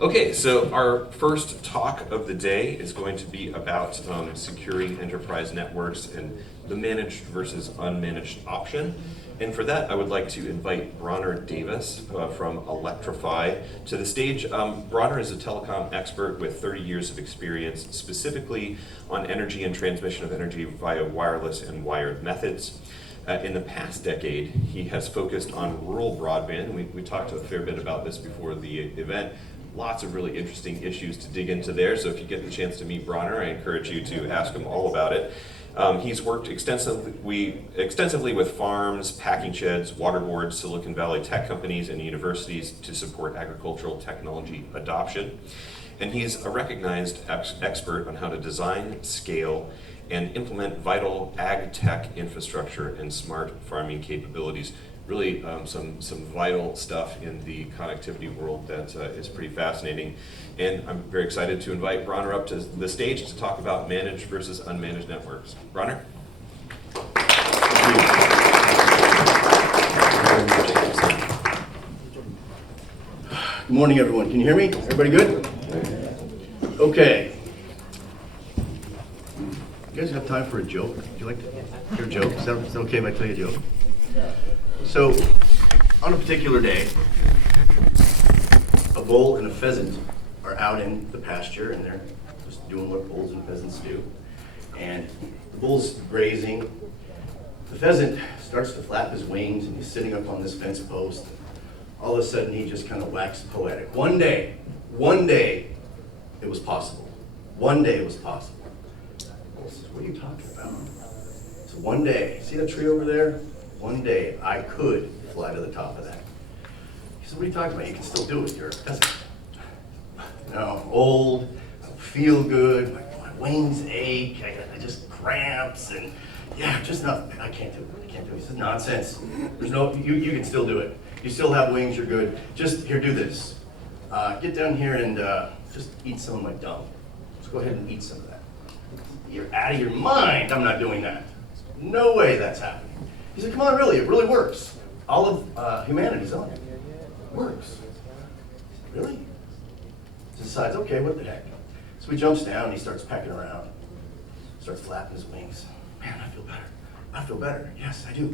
Okay, so our first talk of the day is going to be about securing enterprise networks and the managed versus unmanaged option. And for that, I would like to invite Bronner Davis from Electrify to the stage. Bronner is a telecom expert with 30 years of experience specifically on energy and transmission of energy via wireless and wired methods. In the past decade, he has focused on rural broadband. We talked a fair bit about this before the event. Lots of really interesting issues to dig into there, so if you get the chance to meet Bronner, I encourage you to ask him all about it. He's worked extensively with farms, packing sheds, water boards, Silicon Valley tech companies, and universities to support agricultural technology adoption. And he's a recognized expert on how to design, scale, and implement vital ag tech infrastructure and smart farming capabilities. Really some vital stuff in the connectivity world that is pretty fascinating. And I'm very excited to invite Bronner up to the stage to talk about managed versus unmanaged networks. Bronner? Good morning, everyone. Can you hear me? Everybody good? Okay. You guys have time for a joke? Would you like to hear a joke? Is that okay if I tell you a joke? So, on a particular day, a bull and a pheasant are out in the pasture and they're just doing what bulls and pheasants do. And the bull's grazing. The pheasant starts to flap his wings and he's sitting up on this fence post. All of a sudden he just kind of waxed poetic. One day, it was possible. One day it was possible. The bull says, what are you talking about? So one day, see that tree over there? One day I could fly to the top of that. He said, what are you talking about? You can still do it. You're a peasant. No, I'm old, I don't feel good, my wings ache, I just cramps, and yeah, just not, I can't do it. He says, nonsense. There's no, you can still do it. You still have wings, you're good. Just, here, do this. Get down here and just eat some of my dung. Just go ahead and eat some of that. You're out of your mind. I'm not doing that. No way that's happening. He said, come on, really, it really works. All of humanity's on it. It works. Really? He decides, okay, what the heck? So he jumps down and he starts pecking around. Starts flapping his wings. Man, I feel better. I feel better. Yes, I do.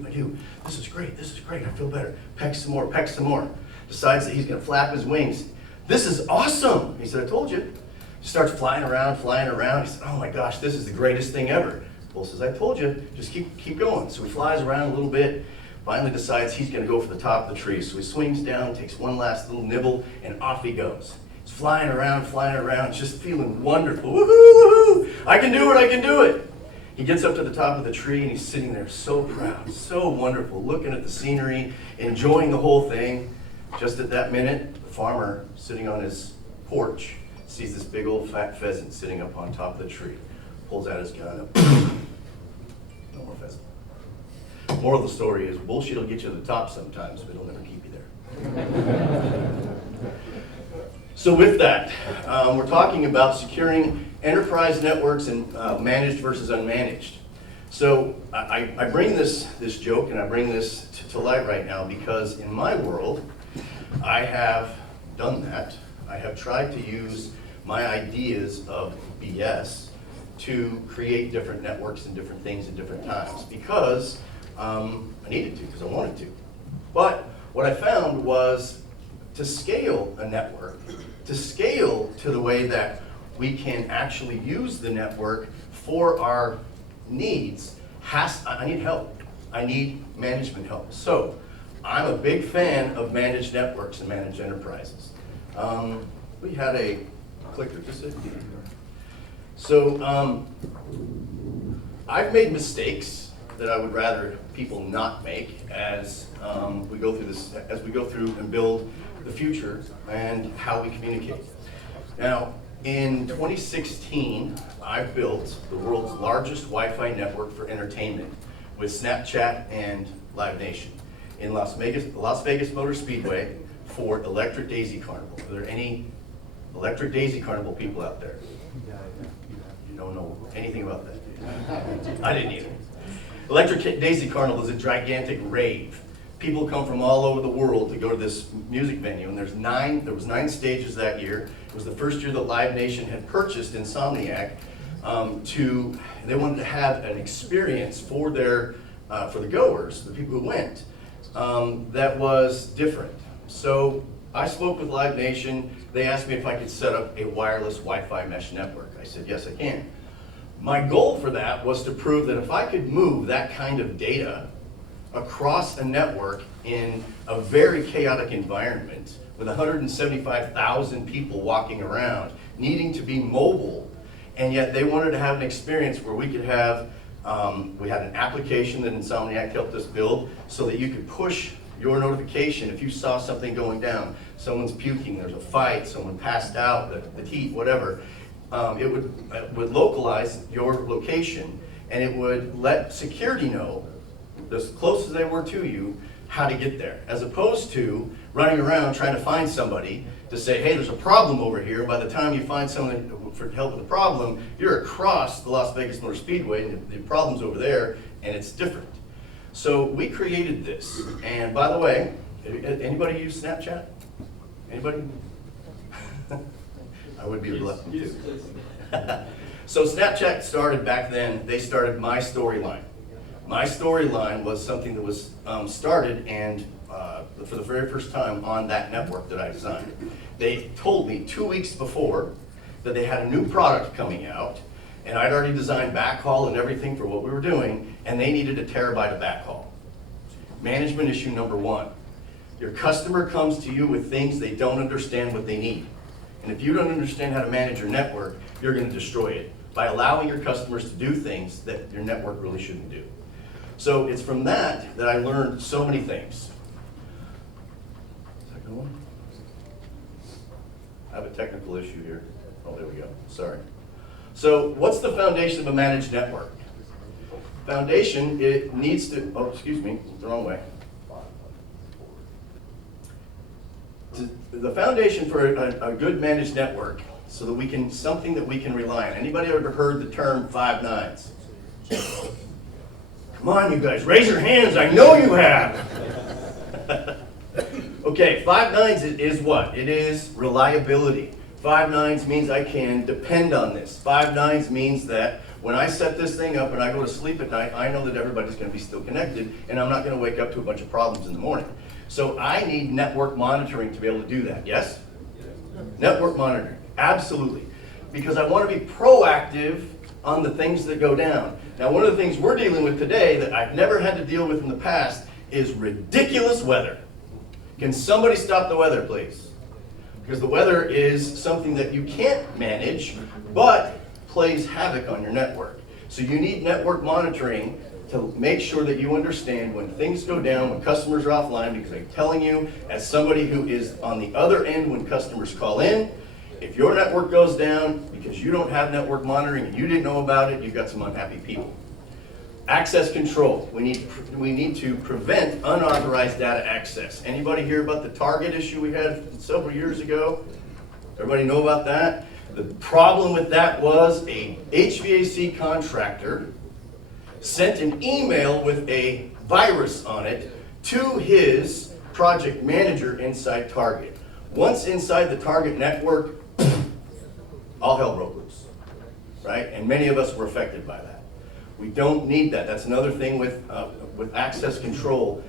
This is great, I feel better. Pecks some more. Decides that he's gonna flap his wings. This is awesome. He said, I told you. He starts flying around. He said, oh my gosh, this is the greatest thing ever. Bull says, I told you, just keep going. So he flies around a little bit, finally decides he's gonna go for the top of the tree. So he swings down, takes one last little nibble, and off he goes. He's flying around, just feeling wonderful. Woohoo! I can do it! He gets up to the top of the tree and he's sitting there so proud, so wonderful, looking at the scenery, enjoying the whole thing. Just at that minute, the farmer sitting on his porch sees this big old fat pheasant sitting up on top of the tree. Pulls out his gun and no more pheasant. Moral of the story is bullshit will get you to the top sometimes, but it'll never keep you there. So with that, we're talking about securing enterprise networks and managed versus unmanaged. So I bring this joke and I bring this to light right now because in my world, I have done that. I have tried to use my ideas of BS to create different networks and different things at different times because I needed to, because I wanted to. But what I found was to scale a network, to scale to the way that we can actually use the network for our needs, I need help. I need management help. So I'm a big fan of managed networks and managed enterprises. We had a clicker, just a So I've made mistakes that I would rather people not make as we go through and build the future and how we communicate. Now, in 2016, I built the world's largest Wi-Fi network for entertainment with Snapchat and Live Nation in Las Vegas Motor Speedway for Electric Daisy Carnival. Are there any Electric Daisy Carnival people out there? You don't know anything about that, do you? I didn't either. Electric Daisy Carnival is a gigantic rave. people come from all over the world to go to this music venue, and there was 9 stages that year. It was the first year that Live Nation had purchased Insomniac. They wanted to have an experience for the goers, the people who went, that was different. So I spoke with Live Nation. They asked me if I could set up a wireless Wi-Fi mesh network. I said, yes, I can. My goal for that was to prove that if I could move that kind of data across a network in a very chaotic environment with 175,000 people walking around, needing to be mobile, and yet they wanted to have an experience where we could have, we had an application that Insomniac helped us build so that you could push your notification if you saw something going down. Someone's puking, there's a fight, someone passed out, the heat, whatever. It would localize your location, and it would let security know, as close as they were to you, how to get there, as opposed to running around trying to find somebody to say, hey, there's a problem over here. By the time you find someone for help with the problem, you're across the Las Vegas Motor Speedway, and the problem's over there, and it's different. So we created this, and by the way, anybody use Snapchat? Anybody? I would be reluctant to. So Snapchat started back then, they started My Storyline. My Storyline was something that was started and for the very first time on that network that I designed. They told me 2 weeks before that they had a new product coming out, and I'd already designed backhaul and everything for what we were doing, and they needed a terabyte of backhaul. Management issue number 1. Your customer comes to you with things they don't understand what they need. And if you don't understand how to manage your network, you're going to destroy it by allowing your customers to do things that your network really shouldn't do. So it's from that I learned so many things. Is that going? I have a technical issue here. Oh, there we go. Sorry. So what's the foundation of a managed network? Foundation, it needs to, oh, excuse me, the wrong way. The foundation for a good managed network, so that we can, something that we can rely on. Anybody ever heard the term 5 nines? Come on, you guys, raise your hands. I know you have. Okay, 5 nines is what? It is reliability. 5 nines means I can depend on this. 5 nines means that when I set this thing up and I go to sleep at night, I know that everybody's going to be still connected, and I'm not going to wake up to a bunch of problems in the morning. So I need network monitoring to be able to do that. Yes? Network monitoring, absolutely. Because I want to be proactive on the things that go down. Now, one of the things we're dealing with today that I've never had to deal with in the past is ridiculous weather. Can somebody stop the weather, please? Because the weather is something that you can't manage, but plays havoc on your network. So you need network monitoring to make sure that you understand when things go down, when customers are offline, because I'm telling you, as somebody who is on the other end when customers call in, if your network goes down because you don't have network monitoring and you didn't know about it, you've got some unhappy people. Access control. We need to prevent unauthorized data access. Anybody hear about the Target issue we had several years ago? Everybody know about that? The problem with that was a HVAC contractor sent an email with a virus on it to his project manager inside Target. Once inside the Target network, all hell broke loose, right? And many of us were affected by that. We don't need that. That's another thing with access control.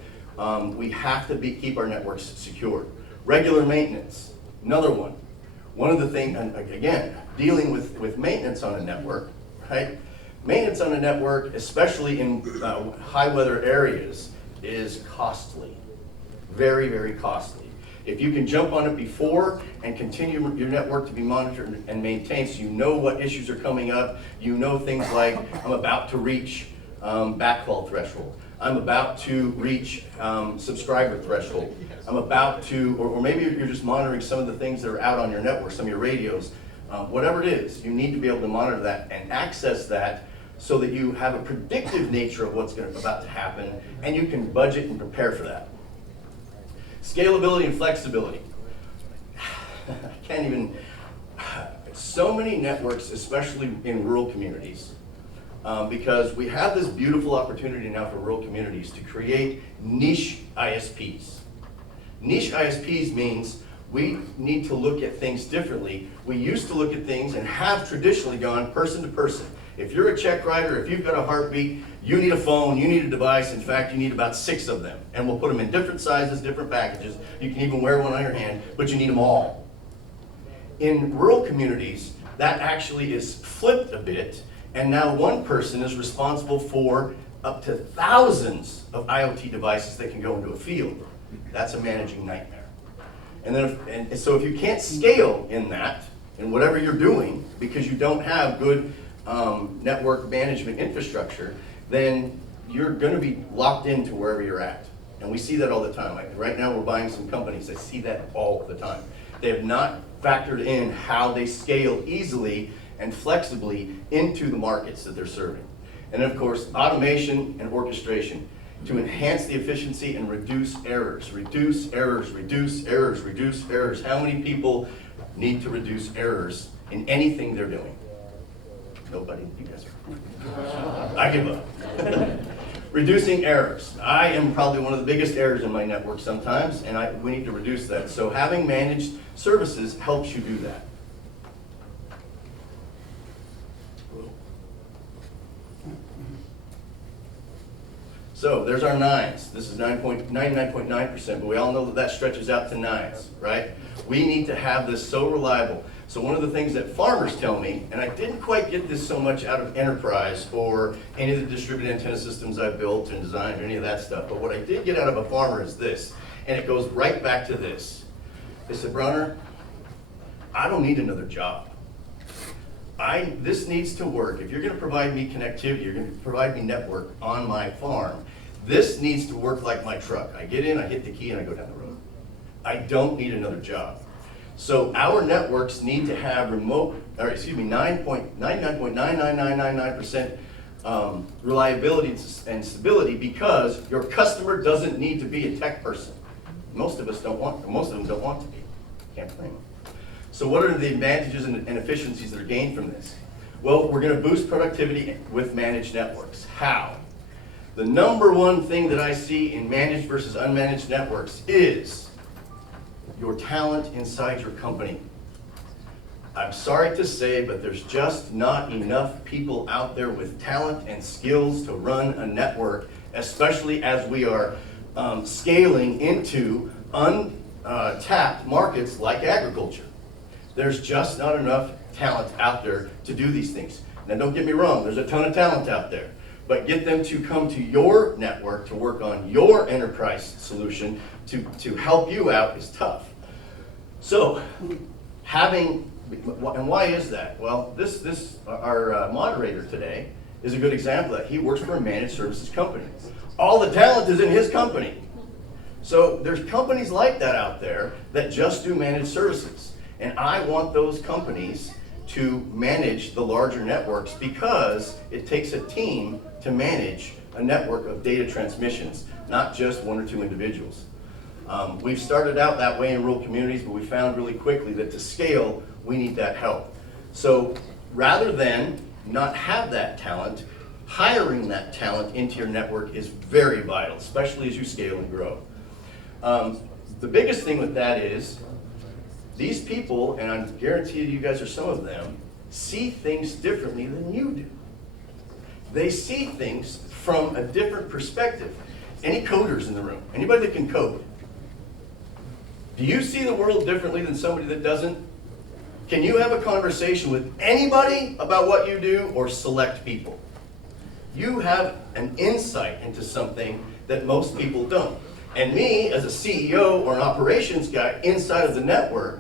We have to keep our networks secure. Regular maintenance, another one. One of the things, and again, dealing with maintenance on a network, right? Maintenance on a network, especially in high weather areas, is costly. Very, very costly. If you can jump on it before and continue your network to be monitored and maintained so you know what issues are coming up, you know things like, I'm about to reach backhaul threshold. I'm about to reach subscriber threshold. I'm about to, or maybe you're just monitoring some of the things that are out on your network, some of your radios. Whatever it is, you need to be able to monitor that and access that so that you have a predictive nature of what's about to happen, and you can budget and prepare for that. Scalability and flexibility. I can't even, so many networks, especially in rural communities, because we have this beautiful opportunity now for rural communities to create niche ISPs. Niche ISPs means we need to look at things differently. We used to look at things and have traditionally gone person to person. If you're a check writer, if you've got a heartbeat, you need a phone, you need a device. In fact, you need about 6 of them. And we'll put them in different sizes, different packages. You can even wear one on your hand, but you need them all. In rural communities, that actually is flipped a bit, and now one person is responsible for up to thousands of IoT devices that can go into a field. That's a managing nightmare. And so if you can't scale in that, in whatever you're doing, because you don't have good network management infrastructure, then you're going to be locked into wherever you're at. And we see that all the time. Like right now we're buying some companies that see that all the time. They have not factored in how they scale easily and flexibly into the markets that they're serving. And of course, automation and orchestration to enhance the efficiency and reduce errors. Reduce errors, reduce errors, reduce errors. How many people need to reduce errors in anything they're doing? Nobody? You guys are. I give up. Reducing errors. I am probably one of the biggest errors in my network sometimes, and we need to reduce that. So having managed services helps you do that. So there's our 9s. This is 99.9%, but we all know that stretches out to 9s, right? We need to have this so reliable. So one of the things that farmers tell me, and I didn't quite get this so much out of enterprise or any of the distributed antenna systems I've built and designed or any of that stuff, but what I did get out of a farmer is this, and it goes right back to this. They said, Bronner, I don't need another job. This needs to work. If you're going to provide me connectivity, you're going to provide me network on my farm, this needs to work like my truck. I get in, I hit the key, and I go down the road. I don't need another job. So our networks need to have 99.999999% reliability and stability because your customer doesn't need to be a tech person. Most of them don't want to be. Can't blame them. So what are the advantages and efficiencies that are gained from this? Well, we're going to boost productivity with managed networks. How? The number one thing that I see in managed versus unmanaged networks is your talent inside your company. I'm sorry to say, but there's just not enough people out there with talent and skills to run a network, especially as we are scaling into untapped markets like agriculture. There's just not enough talent out there to do these things. Now don't get me wrong, there's a ton of talent out there, but get them to come to your network to work on your enterprise solution to help you out is tough. So and why is that? Well, our moderator today is a good example of that. He works for a managed services company. All the talent is in his company. So there's companies like that out there that just do managed services. And I want those companies to manage the larger networks because it takes a team to manage a network of data transmissions, not just 1 or 2 individuals. We've started out that way in rural communities, but we found really quickly that to scale, we need that help. So rather than not have that talent, hiring that talent into your network is very vital, especially as you scale and grow. The biggest thing with that is these people, and I guarantee you guys are some of them, see things differently than you do. They see things from a different perspective. Any coders in the room? Anybody that can code? Do you see the world differently than somebody that doesn't? Can you have a conversation with anybody about what you do or select people? You have an insight into something that most people don't. And me, as a CEO or an operations guy inside of the network,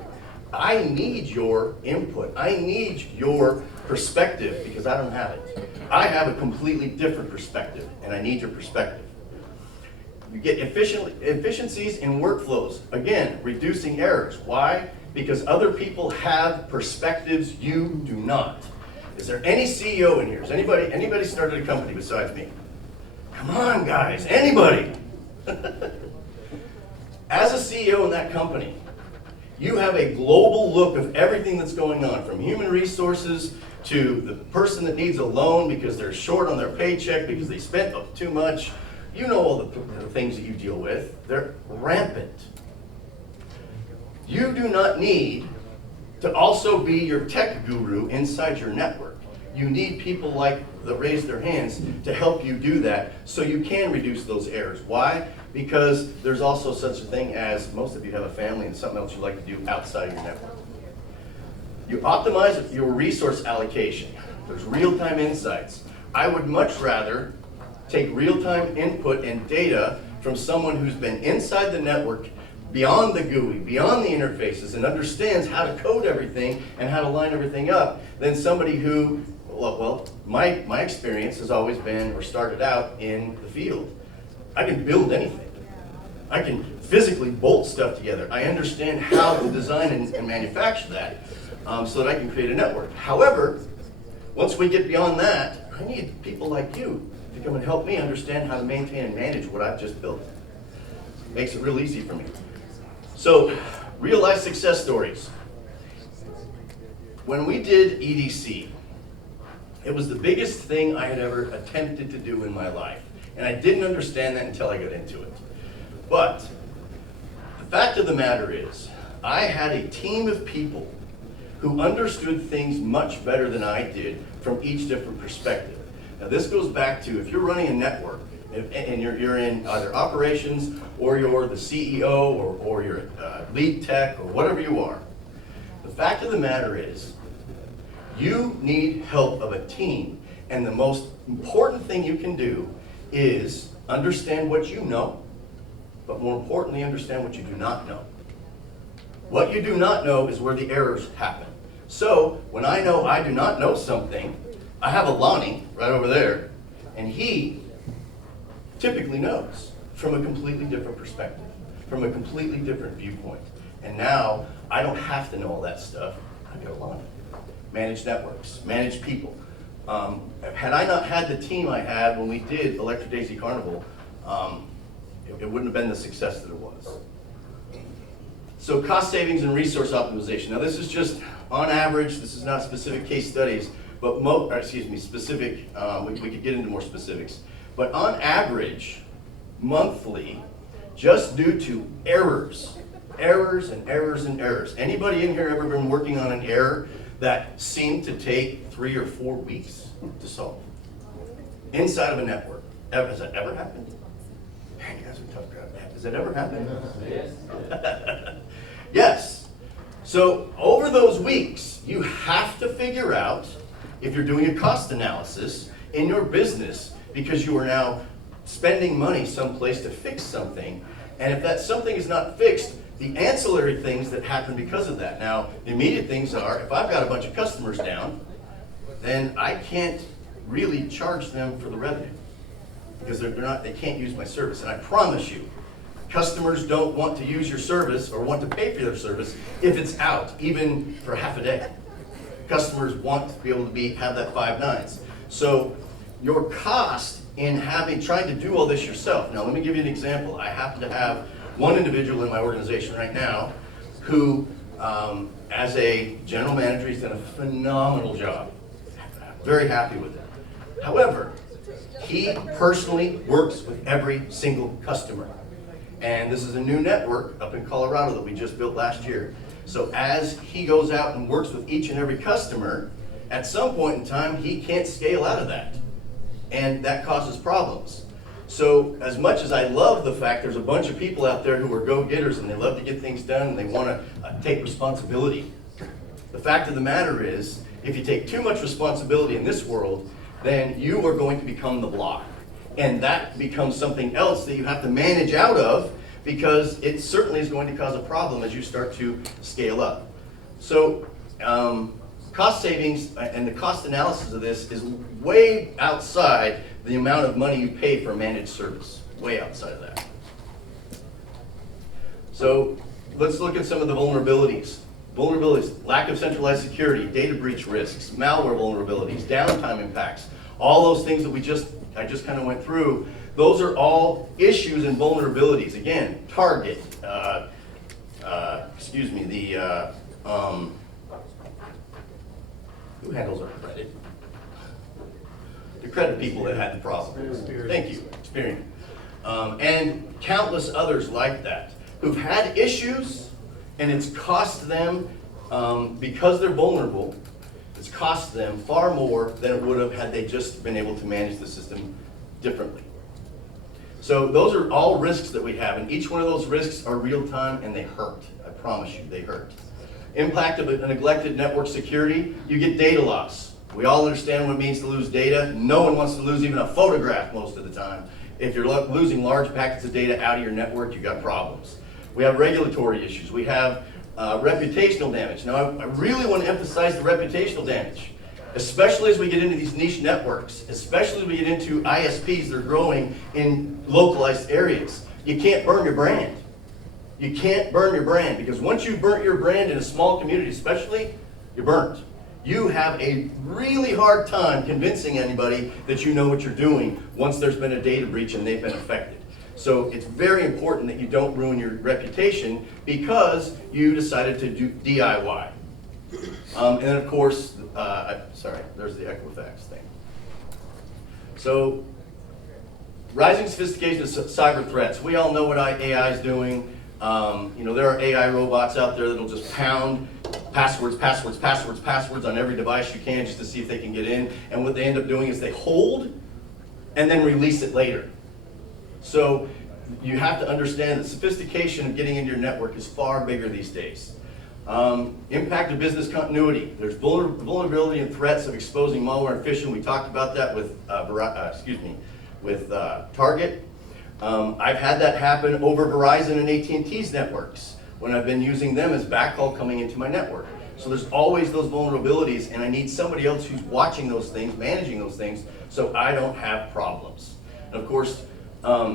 I need your input. I need your perspective because I don't have it. I have a completely different perspective, and I need your perspective. You get efficiencies in workflows. Again, reducing errors. Why? Because other people have perspectives you do not. Is there any CEO in here? Has anybody started a company besides me? Come on, guys, anybody? As a CEO in that company, You have a global look of everything that's going on, from human resources to the person that needs a loan because they're short on their paycheck because they spent too much. You know all the things that you deal with. They're rampant. You do not need to also be your tech guru inside your network. You need people like that raise their hands to help you do that so you can reduce those errors. Why? Because there's also such a thing as, most of you have a family and something else you like to do outside of your network. You optimize your resource allocation. There's real-time insights. I would much rather take real-time input and data from someone who's been inside the network, beyond the GUI, beyond the interfaces, and understands how to code everything and how to line everything up, than somebody who, well, my experience has always been, or started out in the field. I can build anything. I can physically bolt stuff together. I understand how to design and manufacture that so that I can create a network. However, once we get beyond that, I need people like you to come and help me understand how to maintain and manage what I've just built. Makes it real easy for me. So, real life success stories. When we did EDC, it was the biggest thing I had ever attempted to do in my life. And I didn't understand that until I got into it. But the fact of the matter is, I had a team of people who understood things much better than I did from each different perspective. Now this goes back to, if you're running a network and you're in either operations or you're the CEO or you're lead tech or whatever you are, the fact of the matter is, you need help of a team. And the most important thing you can do is understand what you know, but more importantly, understand what you do not know. What you do not know is where the errors happen. So, when I know I do not know something, I have a Lonnie right over there, and he typically knows from a completely different perspective, from a completely different viewpoint. And now, I don't have to know all that stuff. I've got a Lonnie. Manage networks, manage people. Had I not had the team I had when we did Electric Daisy Carnival, it wouldn't have been the success that it was. So cost savings and resource optimization. Now this is just on average, this is not specific case studies, but specific, we could get into more specifics. But on average, monthly, just due to errors and errors. Anybody in here ever been working on an error that seemed to take 3 or 4 weeks to solve? Inside of a network. Has that ever happened? Man, you guys are tough crowd. Has that ever happened? Yes. Yes. So over those weeks, you have to figure out, if you're doing a cost analysis in your business, because you are now spending money someplace to fix something, and if that something is not fixed, the ancillary things that happen because of that. Now, the immediate things are, if I've got a bunch of customers down, then I can't really charge them for the revenue because they can't use my service. And I promise you, customers don't want to use your service or want to pay for their service if it's out, even for half a day. Customers want to be able to have that 5 nines. So your cost in trying to do all this yourself. Now, let me give you an example. I happen to have one individual in my organization right now who, as a general manager, he's done a phenomenal job. Very happy with it. However, he personally works with every single customer. And this is a new network up in Colorado that we just built last year. So as he goes out and works with each and every customer, at some point in time, he can't scale out of that. And that causes problems. So as much as I love the fact there's a bunch of people out there who are go-getters and they love to get things done and they want to take responsibility, the fact of the matter is, if you take too much responsibility in this world, then you are going to become the block. And that becomes something else that you have to manage out of, because it certainly is going to cause a problem as you start to scale up. So cost savings and the cost analysis of this is way outside the amount of money you pay for a managed service, way outside of that. So let's look at some of the vulnerabilities. Vulnerabilities, lack of centralized security, data breach risks, malware vulnerabilities, downtime impacts, all those things that I just kind of went through. Those are all issues and vulnerabilities. Again, Target, excuse me, who handles our credit? The credit people that had the problem. Thank you, Experian. And countless others like that, who've had issues, and it's cost them, because they're vulnerable, it's cost them far more than it would have had they just been able to manage the system differently. So those are all risks that we have, and each one of those risks are real time and they hurt. I promise you, they hurt. Impact of a neglected network security, you get data loss. We all understand what it means to lose data. No one wants to lose even a photograph most of the time. If you're losing large packets of data out of your network, you've got problems. We have regulatory issues. We have reputational damage. Now, I really want to emphasize the reputational damage, especially as we get into these niche networks, especially as we get into ISPs that are growing in localized areas. You can't burn your brand. You can't burn your brand, because once you've burnt your brand in a small community especially, you're burnt. You have a really hard time convincing anybody that you know what you're doing once there's been a data breach and they've been affected. So it's very important that you don't ruin your reputation because you decided to do DIY. And then of course, sorry, there's the Equifax thing. So, rising sophistication of cyber threats. We all know what AI is doing. There are AI robots out there that'll just pound passwords on every device you can just to see if they can get in. And what they end up doing is they hold and then release it later. So you have to understand that sophistication of getting into your network is far bigger these days. Impact of business continuity. There's vulnerability and threats of exposing malware and phishing. We talked about that with Target. I've had that happen over Verizon and AT&T's networks when I've been using them as backhaul coming into my network. So there's always those vulnerabilities, and I need somebody else who's watching those things, managing those things, so I don't have problems. And of course, their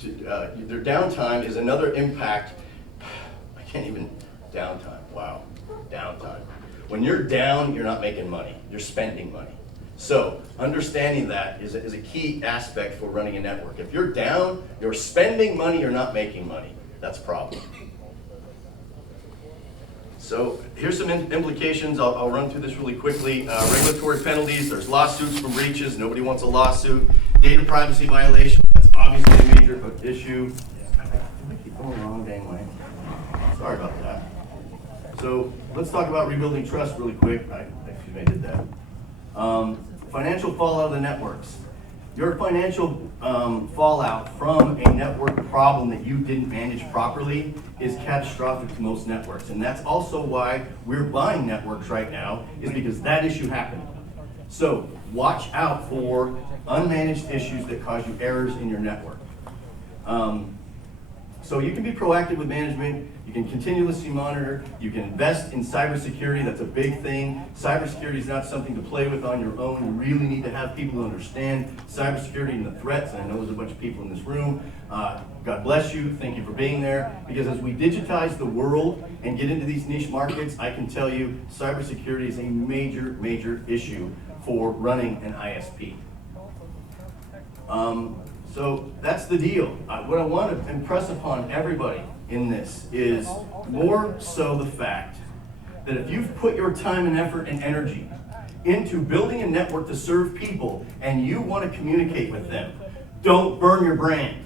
downtime is another impact. I can't even, downtime, wow, downtime. When you're down, you're not making money, you're spending money. So understanding that is a key aspect for running a network. If you're down, you're spending money, you're not making money. That's a problem. So here's some implications. I'll run through this really quickly. Regulatory penalties, there's lawsuits from breaches. Nobody wants a lawsuit. Data privacy violation, that's obviously a major issue. I keep going the wrong dang way. Sorry about that. So let's talk about rebuilding trust really quick. I did that. Financial fallout of the networks. Your financial fallout from a network problem that you didn't manage properly is catastrophic to most networks. And that's also why we're buying networks right now, is because that issue happened. So watch out for unmanaged issues that cause you errors in your network. So you can be proactive with management, you can continuously monitor, you can invest in cybersecurity, that's a big thing. Cybersecurity is not something to play with on your own. You really need to have people who understand cybersecurity and the threats, and I know there's a bunch of people in this room. God bless you, thank you for being there, because as we digitize the world and get into these niche markets, I can tell you cybersecurity is a major, major issue for running an ISP. So that's the deal. What I want to impress upon everybody in this is more so the fact that if you've put your time and effort and energy into building a network to serve people and you want to communicate with them, don't burn your brand.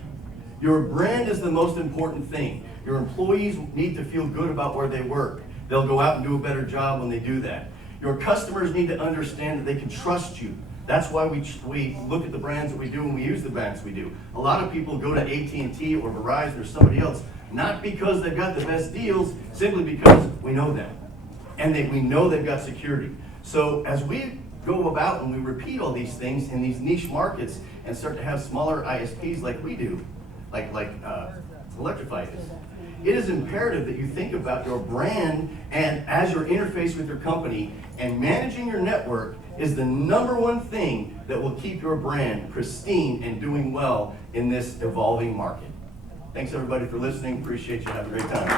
Your brand is the most important thing. Your employees need to feel good about where they work. They'll go out and do a better job when they do that. Your customers need to understand that they can trust you. That's why we look at the brands that we do and we use the brands we do. A lot of people go to AT&T or Verizon or somebody else, not because they've got the best deals, simply because we know them. And we know they've got security. So as we go about and we repeat all these things in these niche markets and start to have smaller ISPs like we do, like Electrify is, it is imperative that you think about your brand and as your interface with your company, and managing your network is the number one thing that will keep your brand pristine and doing well in this evolving market. Thanks everybody for listening. Appreciate you. Have a great time.